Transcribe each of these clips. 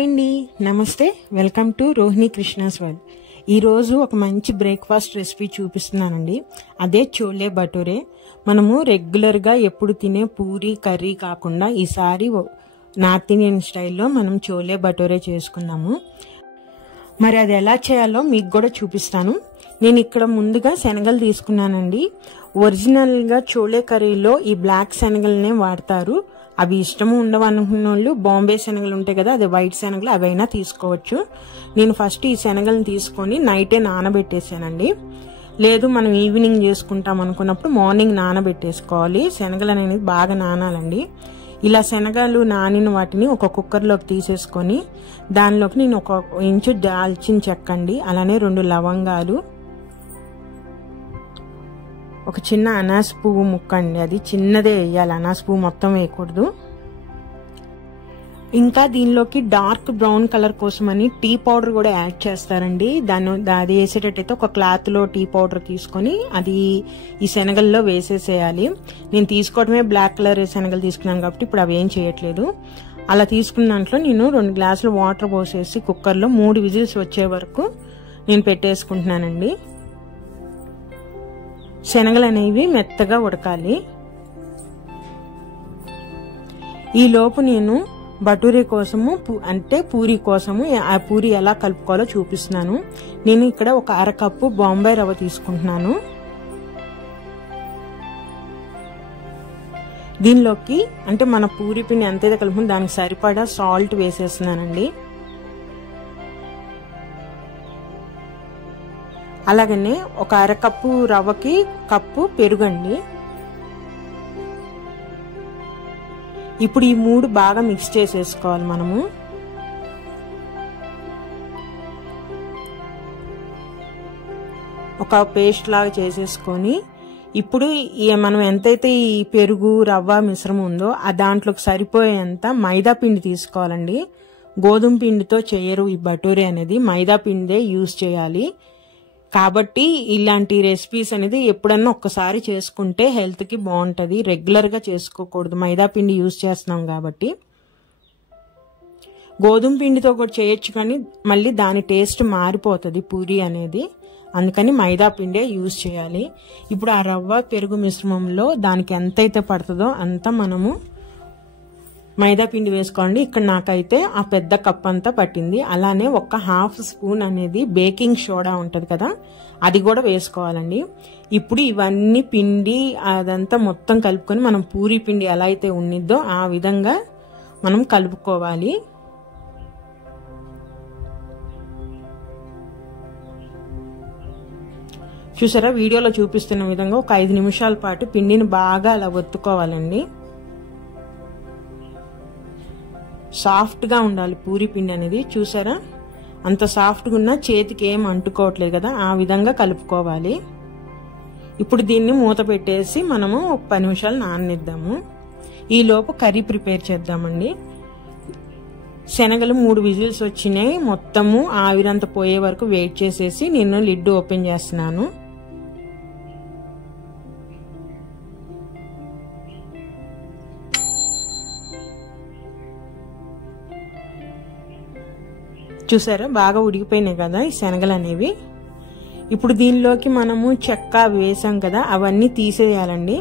Hi అండి, నమస్తే. Welcome to Rohini Krishna's world. ఈరోజు ఒక మంచి బ్రేక్ఫాస్ట్ రెసిపీ చూపిస్తున్నానండి. అదే చోలే భటూరే. మనము రెగ్యులర్గా ఎప్పుడు తినే పూరి కర్రీ కాకుండా ఈసారి నార్త్ ఇండియన్ స్టైల్లో మనం చోలే భటూరే చేసుకున్నాము. మరి అది ఎలా చేయాలో మీకు కూడా చూపిస్తాను. నేను ఇక్కడ ముందుగా శనగలు తీసుకున్నానండి. ఒరిజినల్గా చోలే కర్రీలో ఈ బ్లాక్ శనగలనే వాడతారు. అవి ఇష్టము ఉండవు అనుకున్న వాళ్ళు బాంబే శనగలు ఉంటాయి కదా, అదే వైట్ శనగలు, అవైనా తీసుకోవచ్చు. నేను ఫస్ట్ ఈ శనగలను తీసుకొని నైటే నానబెట్టేసానండి. లేదు మనం ఈవినింగ్ చేసుకుంటాం అనుకున్నప్పుడు మార్నింగ్ నానబెట్టేసుకోవాలి. శనగలు అనేది బాగా నానాలండి. ఇలా శనగలు నానిన వాటిని ఒక కుక్కర్లోకి తీసేసుకొని దానిలోకి నేను 1 ఇంచు దాల్చిన చెక్క అండి, అలానే 2 లవంగాలు, ఒక చిన్న అనాస పువ్వు ముక్క అండి, అది చిన్నదే వేయాలి, అనాస పువ్వు మొత్తం వేయకూడదు. ఇంకా దీనిలోకి డార్క్ బ్రౌన్ కలర్ కోసమని టీ పౌడర్ కూడా యాడ్ చేస్తారండి. అది వేసేటట్టయితే ఒక క్లాత్లో టీ పౌడర్ తీసుకొని అది ఈ శనగల్లో వేసేసేయాలి. నేను తీసుకోవడమే బ్లాక్ కలర్ శనగలు తీసుకున్నాను కాబట్టి ఇప్పుడు అవి ఏం చేయట్లేదు. అలా తీసుకున్న దాంట్లో నేను 2 గ్లాసులు వాటర్ పోసేసి కుక్కర్లో 3 విజిల్స్ వచ్చే వరకు నేను పెట్టేసుకుంటున్నానండి. శనగలు అనేవి మెత్తగా ఉడకాలి. ఈ లోపు నేను భటూరే కోసము అంటే పూరి కోసము ఆ పూరి ఎలా కలుపుకోవాలో చూపిస్తున్నాను. నేను ఇక్కడ ఒక 1/2 కప్పు బాంబే రవ్వ తీసుకుంటున్నాను. దీనిలోకి అంటే మన పూరి పిండి ఎంతైతే కలుపుకుంటే దానికి సరిపడా సాల్ట్ వేసేస్తున్నానండి. అలాగనే ఒక 1/2 కప్పు రవ్వకి కప్పు పెరుగండి. ఇప్పుడు ఈ 3 బాగా మిక్స్ చేసేసుకోవాలి. మనము ఒక పేస్ట్ లాగా చేసేసుకొని ఇప్పుడు మనం ఎంతైతే ఈ పెరుగు రవ్వ మిశ్రమం ఉందో ఆ దాంట్లోకి సరిపోయేంత మైదా పిండి తీసుకోవాలండి. గోధుమ పిండితో చేయరు ఈ భటూరే అనేది, మైదా పిండే యూజ్ చేయాలి. కాబట్టి ఇలాంటి రెసిపీస్ అనేది ఎప్పుడన్నా ఒక్కసారి చేసుకుంటే హెల్త్కి బాగుంటుంది. రెగ్యులర్గా చేసుకోకూడదు, మైదా పిండి యూజ్ చేస్తున్నాం కాబట్టి. గోధుమ పిండితో కూడా చేయొచ్చు కానీ మళ్ళీ దాని టేస్ట్ మారిపోతుంది పూరి అనేది, అందుకని మైదా పిండే యూజ్ చేయాలి. ఇప్పుడు ఆ రవ్వ పెరుగు మిశ్రమంలో దానికి ఎంతైతే పడుతుందో అంత మనము మైదా పిండి వేసుకోండి. ఇక్కడ నాకైతే ఆ పెద్ద కప్ అంతా పట్టింది. అలానే ఒక 1/2 స్పూన్ అనేది బేకింగ్ సోడా ఉంటుంది కదా, అది కూడా వేసుకోవాలండి. ఇప్పుడు ఇవన్నీ పిండి అదంతా మొత్తం కలుపుకొని మనం పూరి పిండి ఎలా అయితే ఉండిద్దో ఆ విధంగా మనం కలుపుకోవాలి. చూసారా, వీడియోలో చూపిస్తున్న విధంగా ఒక 5 నిమిషాల పాటు పిండిని బాగా అలా ఒత్తుకోవాలండి. సాఫ్ట్గా ఉండాలి పూరి పిండి అనేది. చూసారా, అంత సాఫ్ట్గా ఉన్నా చేతికి ఏం అంటుకోవట్లేదు కదా, ఆ విధంగా కలుపుకోవాలి. ఇప్పుడు దీన్ని మూత పెట్టేసి మనము ఒక 10 నిమిషాలు నాననిద్దాము. ఈలోపు కర్రీ ప్రిపేర్ చేద్దామండి. శనగలు 3 విజిల్స్ వచ్చినాయి. మొత్తము ఆవిరంతా పోయే వరకు వెయిట్ చేసేసి నేను లిడ్ ఓపెన్ చేస్తున్నాను. చూసారా, బాగా ఉడికిపోయినాయి కదా ఈ శనగలు అనేవి. ఇప్పుడు దీనిలోకి మనము చెక్క వేసాం కదా, అవన్నీ తీసేయాలండి.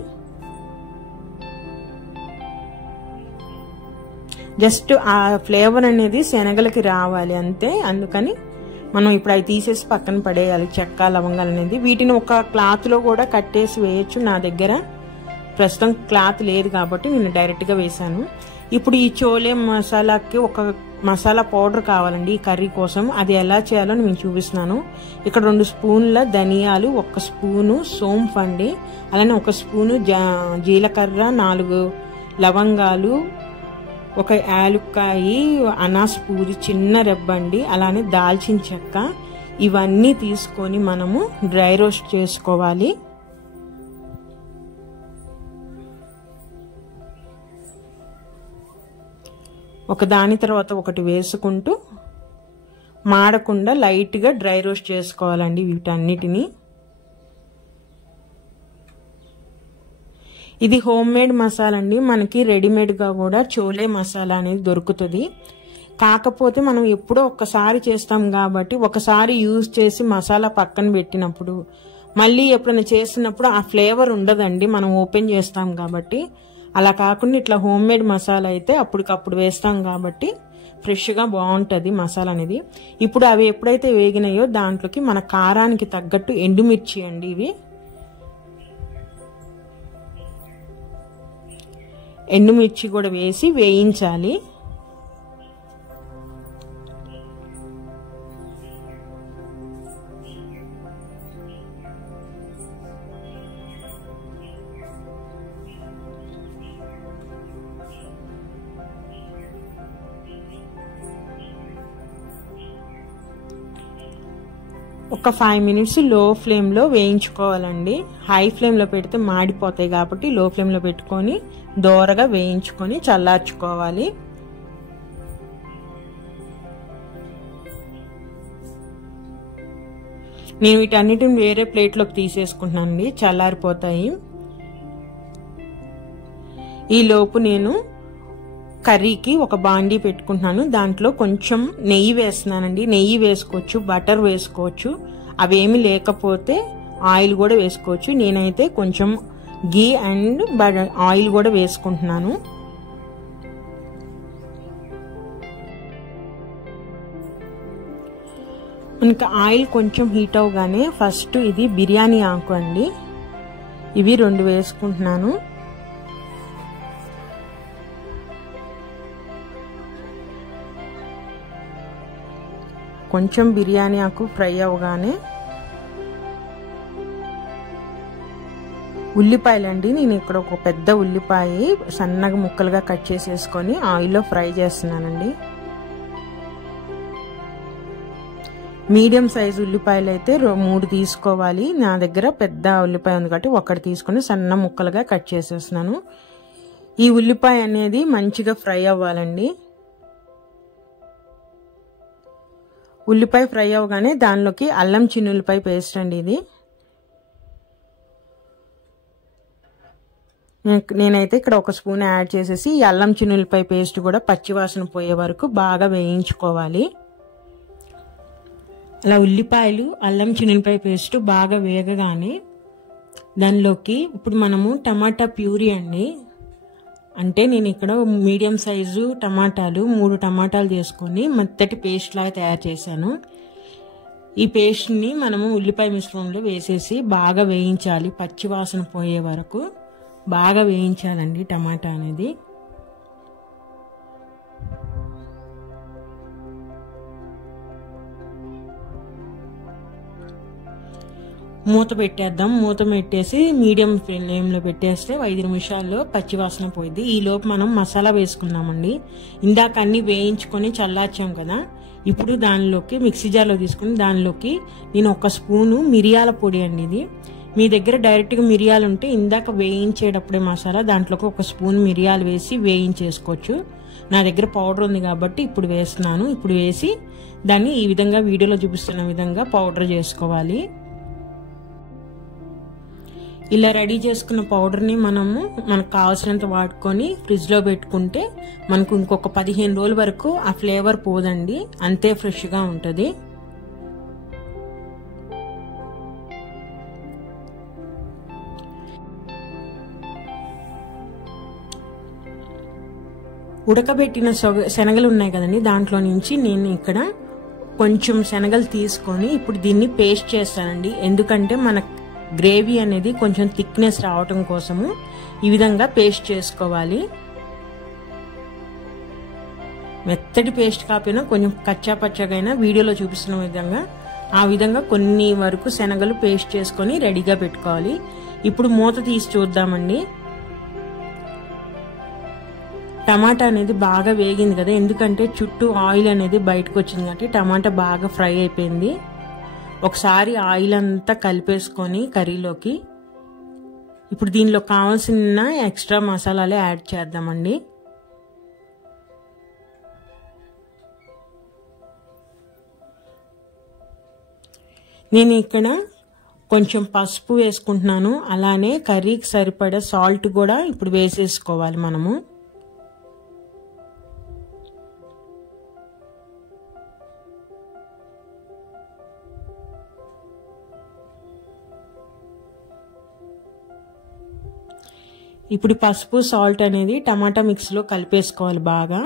జస్ట్ ఆ ఫ్లేవర్ అనేది శనగలకి రావాలి అంతే. అందుకని మనం ఇప్పుడు అవి తీసేసి పక్కన పడేయాలి, చెక్క లవంగాలు అనేది. వీటిని ఒక క్లాత్లో కూడా కట్టేసి వేయచ్చు. నా దగ్గర ప్రస్తుతం క్లాత్ లేదు కాబట్టి నేను డైరెక్ట్గా వేసాను. ఇప్పుడు ఈ చోలే మసాలాకి ఒక మసాలా పౌడర్ కావాలండి ఈ కర్రీ కోసం. అది ఎలా చేయాలో నేను చూపిస్తున్నాను. ఇక్కడ 2 స్పూన్ల ధనియాలు, 1 స్పూను సోంఫ్ అండి, అలానే 1 స్పూను జీలకర్ర, 4 లవంగాలు, 1 యాలుక్కాయి, అనాస పువ్వు చిన్న రెబ్బండి, అలానే దాల్చిన చెక్క, ఇవన్నీ తీసుకొని మనము డ్రై రోస్ట్ చేసుకోవాలి. ఒక దాని తర్వాత ఒకటి వేసుకుంటూ మాడకుండా లైట్గా డ్రై రోస్ట్ చేసుకోవాలండి వీటన్నిటిని. ఇది హోమ్ మేడ్ మసాలా అండి. మనకి రెడీమేడ్గా కూడా చోలే మసాలా అనేది దొరుకుతుంది. కాకపోతే మనం ఎప్పుడో ఒక్కసారి చేస్తాం కాబట్టి ఒకసారి యూజ్ చేసి మసాలా పక్కన పెట్టినప్పుడు మళ్ళీ ఎప్పుడైనా చేసినప్పుడు ఆ ఫ్లేవర్ ఉండదండి, మనం ఓపెన్ చేస్తాం కాబట్టి. అలా కాకుండా ఇట్లా హోమ్ మేడ్ మసాలా అయితే అప్పటికప్పుడు వేస్తాం కాబట్టి ఫ్రెష్గా బాగుంటుంది మసాలా అనేది. ఇప్పుడు అవి ఎప్పుడైతే వేగినాయో దాంట్లోకి మన కారానికి తగ్గట్టు ఎండుమిర్చి అండి, ఇవి ఎండుమిర్చి కూడా వేసి వేయించాలి. ఒక 5 minutes లో ఫ్లేమ్లో వేయించుకోవాలండి. హై ఫ్లేమ్లో పెడితే మాడిపోతాయి కాబట్టి లో ఫ్లేమ్లో పెట్టుకొని దోరగా వేయించుకొని చల్లార్చుకోవాలి. నేను వీటన్నిటిని వేరే ప్లేట్లోకి తీసేసుకుంటున్నానండి, చల్లారిపోతాయి. ఈ లోపు నేను కర్రీకి ఒక బాండీ పెట్టుకుంటున్నాను. దాంట్లో కొంచెం నెయ్యి వేస్తున్నానండి. నెయ్యి వేసుకోవచ్చు, బటర్ వేసుకోవచ్చు, అవేమి లేకపోతే ఆయిల్ కూడా వేసుకోవచ్చు. నేనైతే కొంచెం గీ అండ్ ఆయిల్ కూడా వేసుకుంటున్నాను. మనకి ఆయిల్ కొంచెం హీట్ అవగానే ఫస్ట్ ఇది బిర్యానీ ఆకు అండి, ఇవి 2 వేసుకుంటున్నాను. కొంచెం బిర్యానీ ఆకు ఫ్రై అవగానే ఉల్లిపాయలండి, నేను ఇక్కడ ఒక పెద్ద ఉల్లిపాయ సన్నగా ముక్కలుగా కట్ చేసేసుకొని ఆయిల్లో ఫ్రై చేస్తున్నానండి. మీడియం సైజు ఉల్లిపాయలు అయితే 3 తీసుకోవాలి. నా దగ్గర పెద్ద ఉల్లిపాయ ఉంది కాబట్టి 1 తీసుకొని సన్న ముక్కలుగా కట్ చేసేస్తున్నాను. ఈ ఉల్లిపాయ అనేది మంచిగా ఫ్రై అవ్వాలండి. ఉల్లిపాయ ఫ్రై అవగానే దానిలోకి అల్లం చిన్నులపాయ పేస్ట్ అండి, ఇది నేనైతే ఇక్కడ 1 స్పూన్ యాడ్ చేసేసి ఈ అల్లం చిన్నులపాయ పేస్ట్ కూడా పచ్చివాసన పోయే వరకు బాగా వేయించుకోవాలి. అలా ఉల్లిపాయలు అల్లం చిన్నులపాయ పేస్ట్ బాగా వేగగానే దానిలోకి ఇప్పుడు మనము టమాటా ప్యూరీ అండి, అంటే నేను ఇక్కడ మీడియం సైజు టమాటాలు 3 టమాటాలు తీసుకొని మెత్తటి పేస్ట్ లాగా తయారు చేశాను. ఈ పేస్ట్ని మనము ఉల్లిపాయ మిశ్రమంలో వేసేసి బాగా వేయించాలి, పచ్చి వాసన పోయే వరకు బాగా వేయించాలండి టమాటా అనేది. మూత పెట్టేద్దాం. మూత పెట్టేసి మీడియం ఫ్లేమ్లో పెట్టేస్తే 5 నిమిషాల్లో పచ్చివాసన పోయింది. ఈ లోపు మనం మసాలా వేసుకున్నామండి. ఇందాక అన్ని వేయించుకొని చల్లార్చాం కదా, ఇప్పుడు దానిలోకి మిక్సీ జార్లో తీసుకుని దానిలోకి నేను 1 స్పూను మిరియాల పొడి అండి, ఇది మీ దగ్గర డైరెక్ట్గా మిరియాలు ఉంటే ఇందాక వేయించేటప్పుడే మసాలా దాంట్లోకి 1 స్పూన్ మిరియాలు వేసి వేయించేసుకోవచ్చు. నా దగ్గర పౌడర్ ఉంది కాబట్టి ఇప్పుడు వేస్తున్నాను. ఇప్పుడు వేసి దాన్ని ఈ విధంగా వీడియోలో చూపిస్తున్న విధంగా పౌడర్ చేసుకోవాలి. ఇలా రెడీ చేసుకున్న పౌడర్ని మనకు కావాల్సినంత వాడుకొని ఫ్రిడ్జ్లో పెట్టుకుంటే మనకు ఇంకొక 15 రోజుల వరకు ఆ ఫ్లేవర్ పోదండి, అంతే ఫ్రెష్గా ఉంటుంది. ఉడకబెట్టిన శనగలు ఉన్నాయి కదండి, దాంట్లో నుంచి నేను ఇక్కడ కొంచెం శనగలు తీసుకొని ఇప్పుడు దీన్ని పేస్ట్ చేస్తానండి. ఎందుకంటే మన గ్రేవీ అనేది కొంచెం థిక్నెస్ రావటం కోసము ఈ విధంగా పేస్ట్ చేసుకోవాలి. మెత్తటి పేస్ట్ కాకపోయినా కొంచెం కచ్చా పచ్చగైనా వీడియోలో చూపిస్తున్న విధంగా ఆ విధంగా కొన్ని వరకు శనగలు పేస్ట్ చేసుకొని రెడీగా పెట్టుకోవాలి. ఇప్పుడు మూత తీసి చూద్దామండి. టమాటా అనేది బాగా వేగింది కదా, ఎందుకంటే చుట్టూ ఆయిల్ అనేది బయటకు వచ్చింది కాబట్టి టమాటా బాగా ఫ్రై అయిపోయింది. ఒకసారి ఆయిల్ అంతా కలిపేసుకొని కర్రీలోకి ఇప్పుడు దీనిలో కావాల్సిన ఎక్స్ట్రా మసాలాలు యాడ్ చేద్దామండి. నేను ఇక్కడ కొంచెం పసుపు వేసుకుంటున్నాను, అలానే కర్రీకి సరిపడా సాల్ట్ కూడా ఇప్పుడు వేసేసుకోవాలి మనము. ఇప్పుడు పసుపు సాల్ట్ అనేది టమాటా మిక్స్లో కలిపేసుకోవాలి బాగా.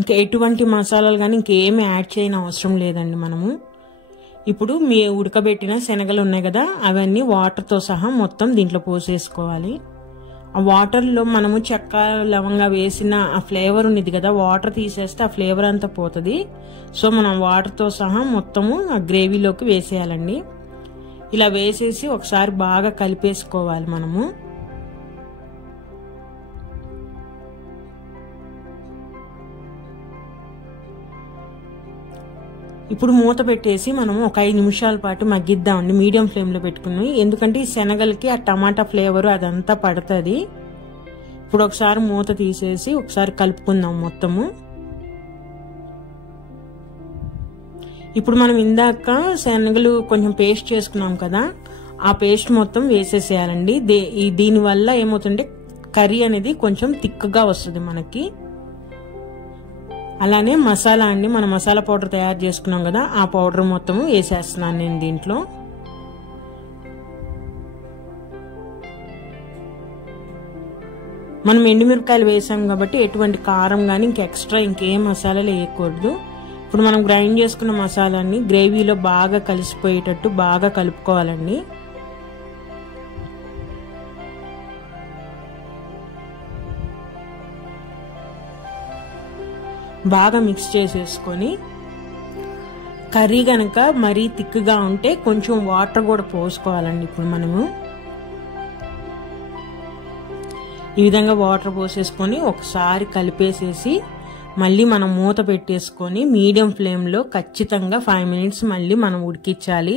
ఇంకా ఎటువంటి మసాలాలు కానీ ఇంకేమీ యాడ్ చేయని అవసరం లేదండి మనము. ఇప్పుడు మీ ఉడకబెట్టిన శనగలు ఉన్నాయి కదా, అవన్నీ వాటర్తో సహా మొత్తం దీంట్లో పోసేసుకోవాలి. ఆ వాటర్లో మనము చెక్క లవంగా వేసిన ఆ ఫ్లేవర్ ఉన్నది కదా, వాటర్ తీసేస్తే ఆ ఫ్లేవర్ అంతా పోతుంది. సో మనం వాటర్తో సహా మొత్తము ఆ గ్రేవీలోకి వేసేయాలండి. ఇలా వేసేసి ఒకసారి బాగా కలిపేసుకోవాలి మనము. ఇప్పుడు మూత పెట్టేసి మనము ఒక 5 నిమిషాల పాటు మగ్గిద్దామండి, మీడియం ఫ్లేమ్లో పెట్టుకుని. ఎందుకంటే ఈ శనగలకి ఆ టమాటా ఫ్లేవర్ అదంతా పడుతుంది. ఇప్పుడు ఒకసారి మూత తీసేసి ఒకసారి కలుపుకుందాం మొత్తము. ఇప్పుడు మనం ఇందాక శనగలు కొంచెం పేస్ట్ చేసుకున్నాం కదా, ఆ పేస్ట్ మొత్తం వేసేసేయాలండి. దీనివల్ల ఏమవుతుంటే కర్రీ అనేది కొంచెం థిక్గా వస్తుంది మనకి. అలానే మసాలా అండి, మనం మసాలా పౌడర్ తయారు చేసుకున్నాం కదా, ఆ పౌడర్ మొత్తం వేసేస్తున్నాను నేను దీంట్లో. మనం ఎండుమిరపకాయలు వేసాం కాబట్టి ఎటువంటి కారం కానీ ఇంక ఎక్స్ట్రా ఇంకేం మసాలాలు వేయకూడదు. ఇప్పుడు మనం గ్రైండ్ చేసుకున్న మసాలాన్ని గ్రేవీలో బాగా కలిసిపోయేటట్టు బాగా కలుపుకోవాలండి. బాగా మిక్స్ చేసేసుకొని, కర్రీ కనుక మరీ థిక్గా ఉంటే కొంచెం వాటర్ కూడా పోసుకోవాలండి. ఇప్పుడు మనము ఈ విధంగా వాటర్ పోసేసుకొని ఒకసారి కలిపేసేసి మళ్ళీ మనం మూత పెట్టేసుకొని మీడియం ఫ్లేమ్లో ఖచ్చితంగా 5 మినిట్స్ మళ్ళీ మనం ఉడికించాలి.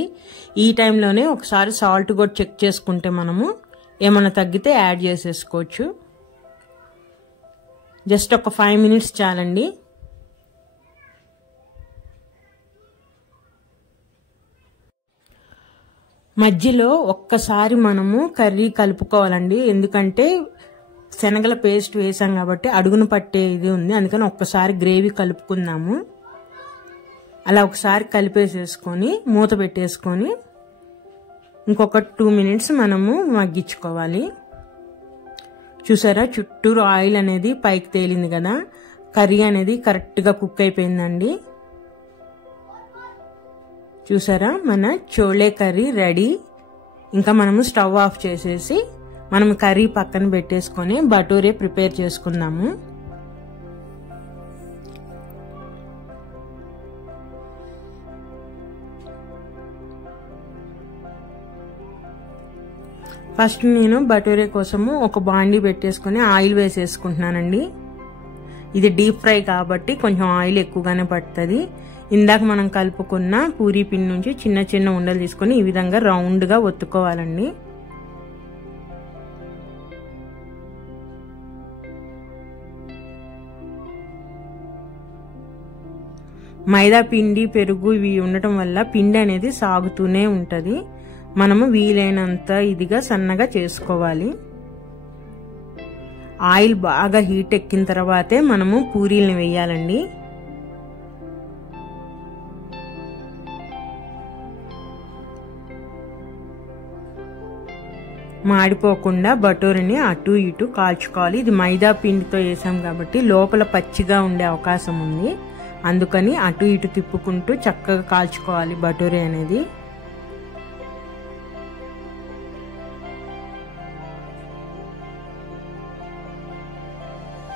ఈ టైంలోనే ఒకసారి సాల్ట్ కూడా చెక్ చేసుకుంటే మనము ఏమైనా తగ్గితే యాడ్ చేసేసుకోవచ్చు. జస్ట్ ఒక 5 మినిట్స్ చాలండి. మధ్యలో ఒక్కసారి మనము కర్రీ కలుపుకోవాలండి, ఎందుకంటే శనగల పేస్ట్ వేసాం కాబట్టి అడుగును పట్టే ఇది ఉంది. అందుకని ఒక్కసారి గ్రేవీ కలుపుకుందాము. అలా ఒకసారి కలిపేసేసుకొని మూత పెట్టేసుకొని ఇంకొక 2 మినిట్స్ మనము మగ్గించుకోవాలి. చూసారా, చుట్టూరు ఆయిల్ అనేది పైకి తేలింది కదా, కర్రీ అనేది కరెక్ట్గా కుక్ అయిపోయిందండి. చూసారా, మన చోలే కర్రీ రెడీ. ఇంకా మనము స్టవ్ ఆఫ్ చేసేసి మనం కర్రీ పక్కన పెట్టేసుకొని బటూరే ప్రిపేర్ చేసుకుందాము. ఫస్ట్ నేను బటూరే కోసము ఒక బాండీ పెట్టేసుకొని ఆయిల్ వేసేసుకుంటున్నానండి. ఇది డీప్ ఫ్రై కాబట్టి కొంచెం ఆయిల్ ఎక్కువగానే పడుతుంది. ఇందాక మనం కలుపుకున్న పూరీ పిండి నుంచి చిన్న చిన్న ఉండలు తీసుకొని ఈ విధంగా రౌండ్గా ఒత్తుకోవాలండి. మైదా పిండి, పెరుగు ఇవి ఉండటం వల్ల పిండి అనేది సాగుతూనే ఉంటుంది. మనము వీలైనంత ఇదిగా సన్నగా చేసుకోవాలి. ఆయిల్ బాగా హీట్ ఎక్కిన తర్వాతే మనము పూరీలను వేయాలండి. మాడిపోకుండా బటూరిని అటు ఇటు కాల్చుకోవాలి. ఇది మైదా పిండితో వేసాం కాబట్టి లోపల పచ్చిగా ఉండే అవకాశం ఉంది. అందుకని అటు ఇటు తిప్పుకుంటూ చక్కగా కాల్చుకోవాలి బటూరే అనేది.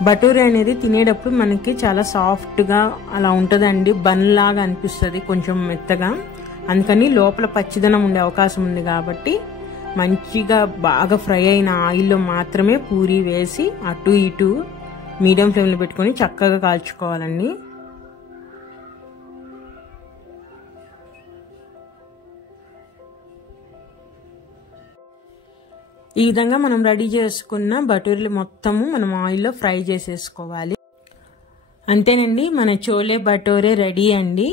బటూరే అనేది తినేటప్పుడు మనకి చాలా సాఫ్ట్గా అలా ఉంటుందండి, బన్ లాగా అనిపిస్తుంది, కొంచెం మెత్తగా. అందుకని లోపల పచ్చిదనం ఉండే అవకాశం ఉంది కాబట్టి మంచిగా బాగా ఫ్రై అయిన ఆయిల్లో మాత్రమే పూరీ వేసి అటు ఇటు మీడియం ఫ్లేమ్లో పెట్టుకొని చక్కగా కాల్చుకోవాలండి. ఈ విధంగా మనం రెడీ చేసుకున్న బటూరీలు మొత్తము మనం ఆయిల్లో ఫ్రై చేసేసుకోవాలి. అంతేనండి, మన చోలే బటోరే రెడీ అండి.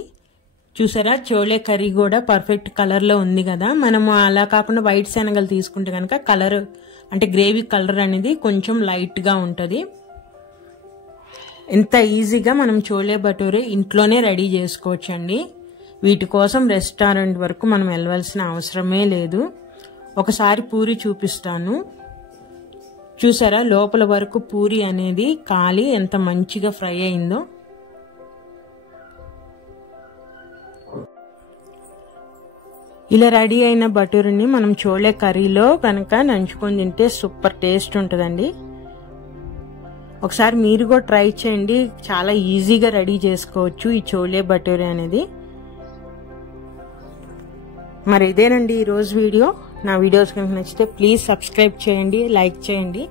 చూసారా, చోలే కర్రీ కూడా పర్ఫెక్ట్ కలర్లో ఉంది కదా. మనము అలా కాకుండా వైట్ శనగలు తీసుకుంటే కనుక కలర్ అంటే గ్రేవీ కలర్ అనేది కొంచెం లైట్గా ఉంటుంది. ఎంత ఈజీగా మనం చోలే బటోరే ఇంట్లోనే రెడీ చేసుకోవచ్చండి. వీటి కోసం రెస్టారెంట్ వరకు మనం వెళ్ళవలసిన అవసరమే లేదు. ఒకసారి పూరి చూపిస్తాను. చూసారా లోపల వరకు పూరి అనేది కాలి ఎంత మంచిగా ఫ్రై అయిందో. ఇలా రెడీ అయిన బటూరిని మనం చోలే కర్రీలో కనుక నంచుకొని తింటే సూపర్ టేస్ట్ ఉంటుందండి. ఒకసారి మీరు కూడా ట్రై చేయండి. చాలా ఈజీగా రెడీ చేసుకోవచ్చు ఈ చోలే బటూరి అనేది. మరి ఇదేనండి ఈరోజు వీడియో. నా వీడియోస్ కనుక నచ్చితే ప్లీజ్ సబ్స్క్రైబ్ చేయండి, లైక్ చేయండి.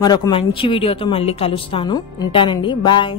మరొక మంచి వీడియోతో మళ్ళీ కలుస్తాను. ఉంటానండి. బాయ్.